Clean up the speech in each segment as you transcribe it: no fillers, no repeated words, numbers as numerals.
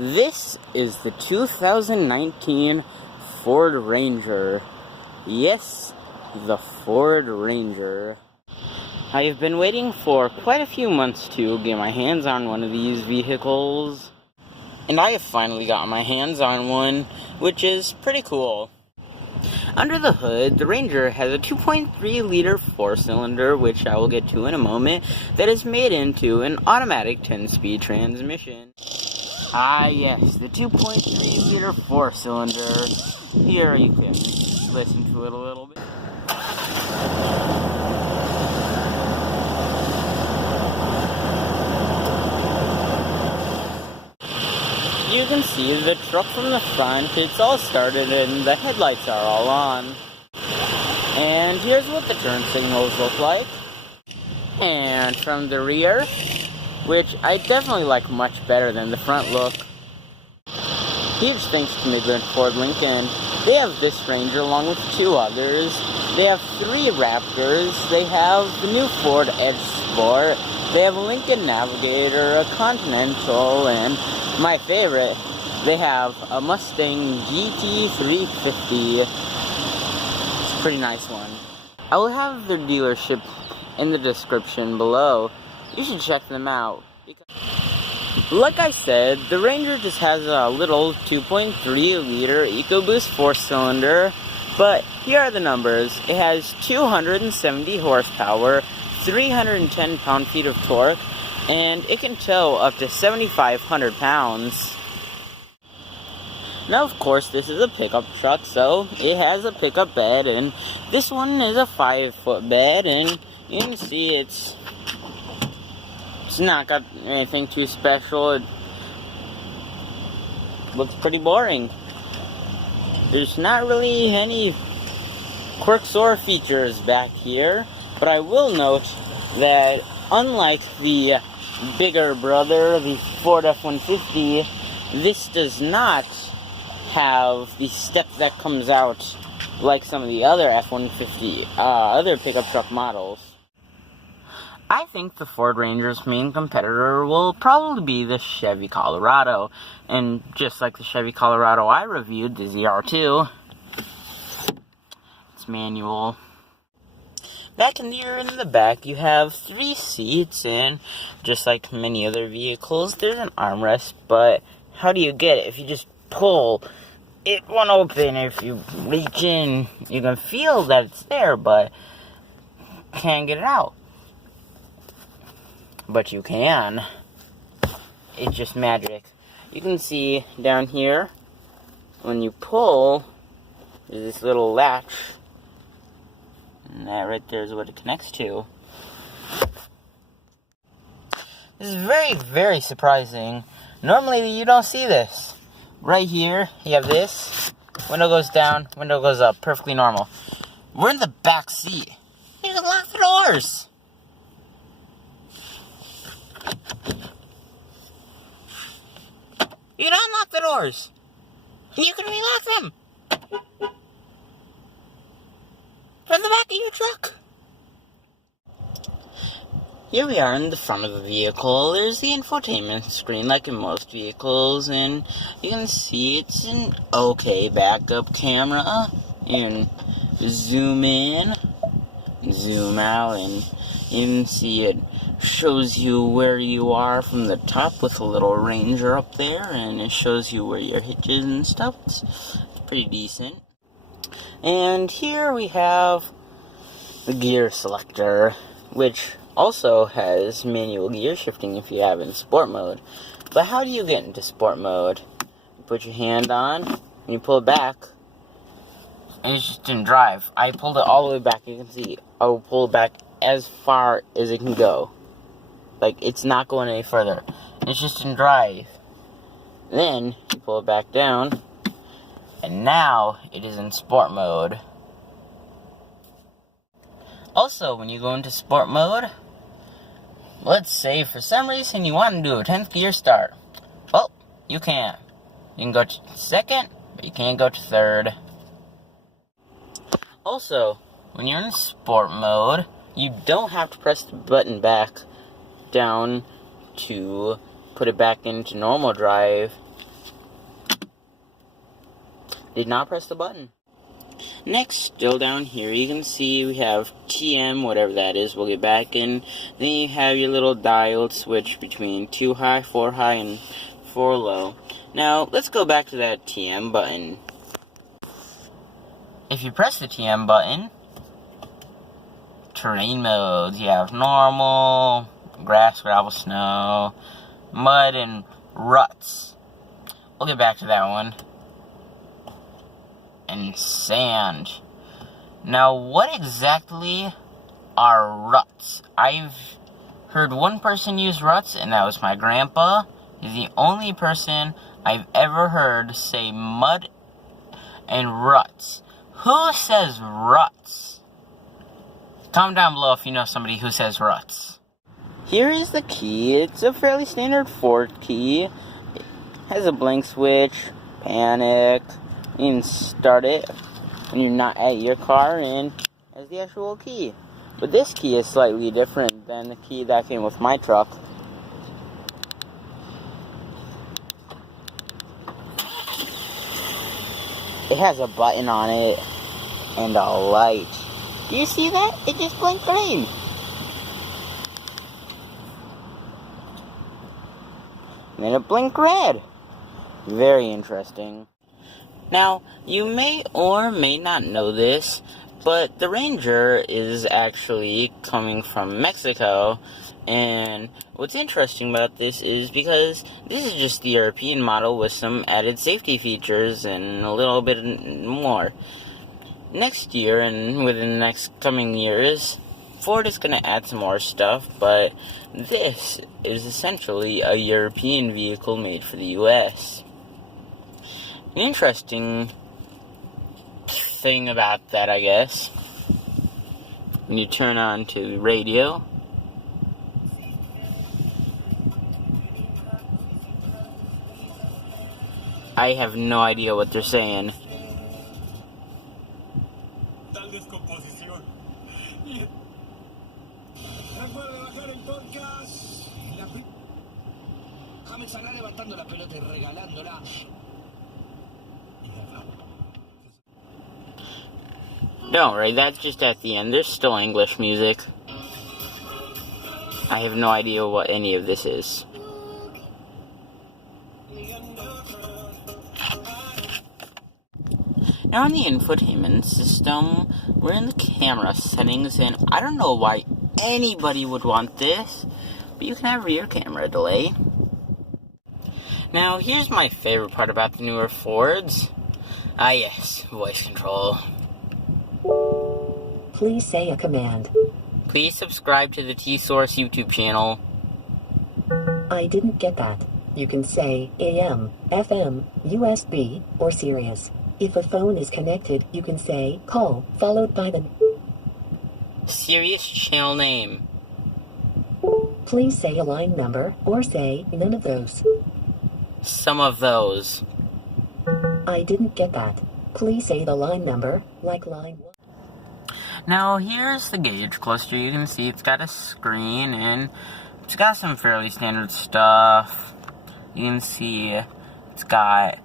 This is the 2019 Ford Ranger. Yes, the Ford Ranger. I have been waiting for quite a few months to get my hands on one of these vehicles, and I have finally gotten my hands on one, which is pretty cool. Under the hood, the Ranger has a 2.3-liter four-cylinder, which I will get to in a moment, that is made into an automatic 10-speed transmission. Ah yes, the 2.3-liter four-cylinder. Here you can listen to it a little bit. You can see the truck from the front, it's all started and the headlights are all on. And here's what the turn signals look like. And from the rear, which I definitely like much better than the front look. Huge thanks to Midland Ford Lincoln. They have this Ranger along with two others. They have three Raptors. They have the new Ford Edge Sport. They have a Lincoln Navigator, a Continental, and my favorite, they have a Mustang GT350. It's a pretty nice one. I will have their dealership in the description below. You should check them out. Like I said, the Ranger just has a little 2.3-liter EcoBoost four-cylinder, but here are the numbers. It has 270 horsepower, 310 pound-feet of torque, and it can tow up to 7,500 pounds. Now, of course, this is a pickup truck, so it has a pickup bed, and this one is a 5-foot bed, and you can see it's not got anything too special. It looks pretty boring. There's not really any quirks or features back here, but I will note that unlike the bigger brother, the Ford F-150, this does not have the step that comes out like some of the other F-150, other pickup truck models. I think the Ford Ranger's main competitor will probably be the Chevy Colorado, and just like the Chevy Colorado I reviewed, the ZR2, it's manual. Back in the back, you have 3 seats, and just like many other vehicles, there's an armrest, but how do you get it? If you just pull, it won't open. If you reach in, you can feel that it's there, but can't get it out. But you can. It's just magic. You can see down here, when you pull, there's this little latch. And that right there is what it connects to. This is very, very surprising. Normally, you don't see this. Right here, you have this. Window goes down, window goes up. Perfectly normal. We're in the back seat. You can lock the doors. You can unlock the doors. And you can relock them. From the back of your truck. Here we are in the front of the vehicle. There's the infotainment screen like in most vehicles, and you can see it's an okay backup camera. And zoom in, zoom out, and you can see it shows you where you are from the top with a little Ranger up there, and it shows you where your hitches and stuff. It's pretty decent. And here we have the gear selector, which also has manual gear shifting if you have it in sport mode. But how do you get into sport mode? You put your hand on, and you pull it back, and it's just in drive. I pulled it all the way back. You can see I will pull it back as far as it can go. Like, it's not going any further. It's just in drive. Then, you pull it back down, and now it is in sport mode. Also, when you go into sport mode, let's say for some reason you want to do a 10th gear start. Well, you can. You can go to second, but you can't go to third. Also, when you're in sport mode, you don't have to press the button back down to put it back into normal drive. Did not press the button. Next, still down here, you can see we have TM, whatever that is. We'll get back in. Then you have your little dialed switch between 2 high, 4 high, and 4 low. Now, let's go back to that TM button. If you press the TM button, terrain modes. You have normal, grass, gravel, snow, mud, and ruts. We'll get back to that one. And sand. Now, what exactly are ruts? I've heard one person use ruts, and that was my grandpa. He's the only person I've ever heard say mud and ruts. Who says ruts? Comment down below if you know somebody who says ruts. Here is the key. It's a fairly standard Ford key. It has a blank switch, panic. You can start it when you're not at your car, and as the actual key. But this key is slightly different than the key that came with my truck. It has a button on it and a light. Do you see that? It just blinked green. And then it blinked red. Very interesting. Now, you may or may not know this, but the Ranger is actually coming from Mexico, and what's interesting about this is because this is just the European model with some added safety features and a little bit more. Next year, and within the next coming years, Ford is going to add some more stuff, but this is essentially a European vehicle made for the US. An interesting thing about that, I guess, when you turn on to radio, I have no idea what they're saying. Don't worry, that's just at the end. There's still English music. I have no idea what any of this is. Now in the infotainment system, we're in the camera settings, and I don't know why anybody would want this, but you can have rear camera delay. Now here's my favorite part about the newer Fords. Ah yes, voice control. Please say a command. Please subscribe to the T-Source YouTube channel. I didn't get that. You can say AM, FM, USB, or Sirius. If a phone is connected, you can say call, followed by the Sirius channel name. Please say a line number, or say none of those. Some of those. I didn't get that. Please say the line number, like line 1. Now here's the gauge cluster. You can see it's got a screen, and it's got some fairly standard stuff. You can see it's got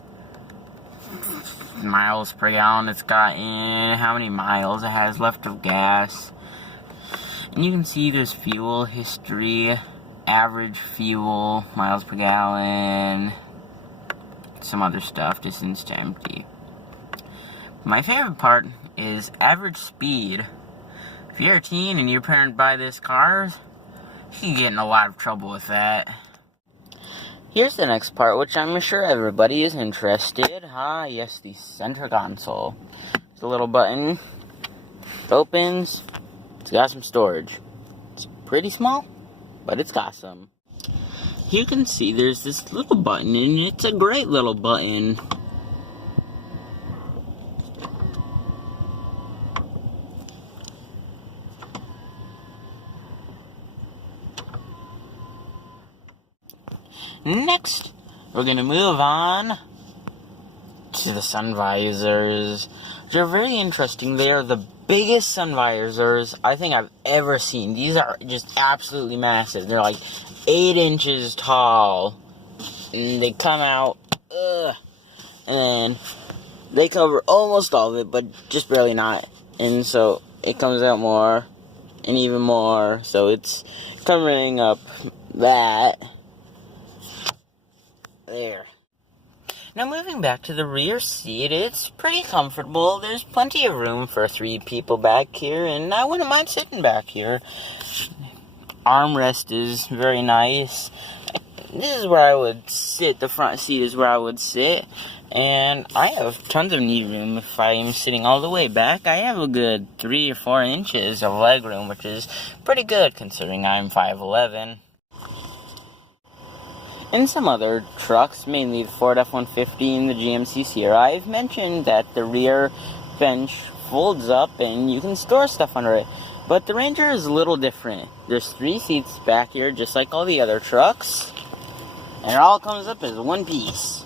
miles per gallon. It's got in how many miles it has left of gas. And you can see there's fuel history, average fuel, miles per gallon, some other stuff, distance to empty. My favorite part is average speed. If you're a teen and your parent buy this car, you can get in a lot of trouble with that. Here's the next part, which I'm sure everybody is interested. Ah, yes, the center console. It's a little button. It opens. It's got some storage. It's pretty small, but it's got some. You can see there's this little button, and it's a great little button. Next, we're going to move on to the sun visors. They're very interesting. They are the biggest sun visors I think I've ever seen. These are just absolutely massive. They're like 8 inches tall. And they come out, and then they cover almost all of it, but just barely not. And so it comes out more and even more. So it's covering up that. There. Now moving back to the rear seat, it's pretty comfortable. There's plenty of room for 3 people back here, and I wouldn't mind sitting back here. Armrest is very nice. This is where I would sit. The front seat is where I would sit. And I have tons of knee room if I'm sitting all the way back. I have a good 3 or 4 inches of leg room, which is pretty good considering I'm 5'11". In some other trucks, mainly the Ford F-150 and the GMC Sierra, I've mentioned that the rear bench folds up and you can store stuff under it. But the Ranger is a little different. There's 3 seats back here, just like all the other trucks. And it all comes up as one piece.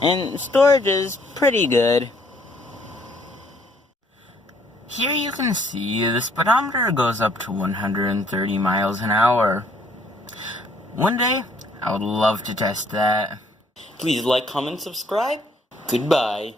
And storage is pretty good. Here you can see the speedometer goes up to 130 miles an hour. One day, I would love to test that. Please like, comment, subscribe. Goodbye.